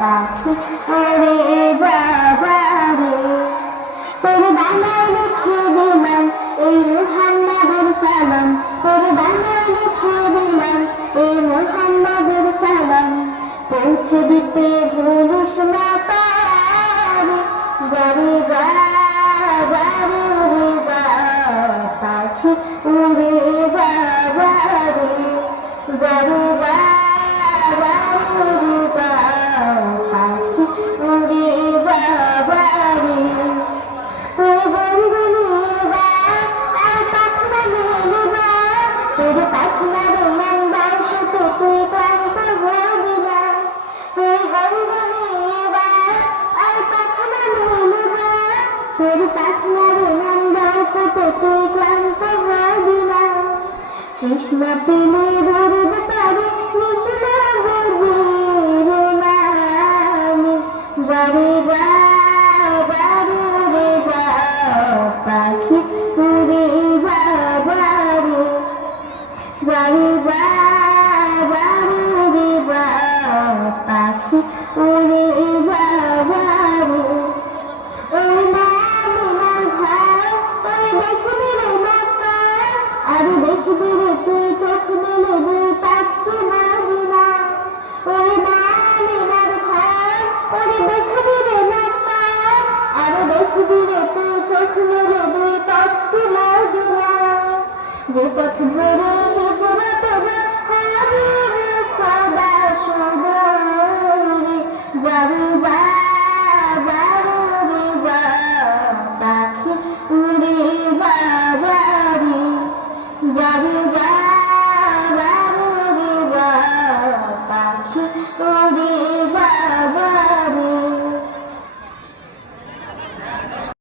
পাখি উড়ে যাবারে তোর বানায় লিখে দিলাম এই মুহাম্মাদের সালাম তোর বানায় লিখে দিলাম এই মুহাম্মাদের সালাম পৌঁছে দিতে ভুলিস না পারে যারে যা যারে উড়ে যা পাখি উড়ে যাবারে যারে যা কৃষ্ণ পেলে ধরব পারে কৃষ্ণ বুঝির মানে যারে যা যারে উড়ে যা পাখি উড়ে যা যারে যারে যা যারে উড়ে যা পাখি উড়ে যা যারে ওই মামিনার ঘর ওই দেখবি রে মাতা আর দেখবি রে তুই চোখ মেলে দুই পাঁচটি মামিনা ওই মামিনার ঘর ওই দেখবি রে মাতা আর দেখবি রে তুই চোখ মেলে দুই পাঁচটি মামিনা যে পথ ধরে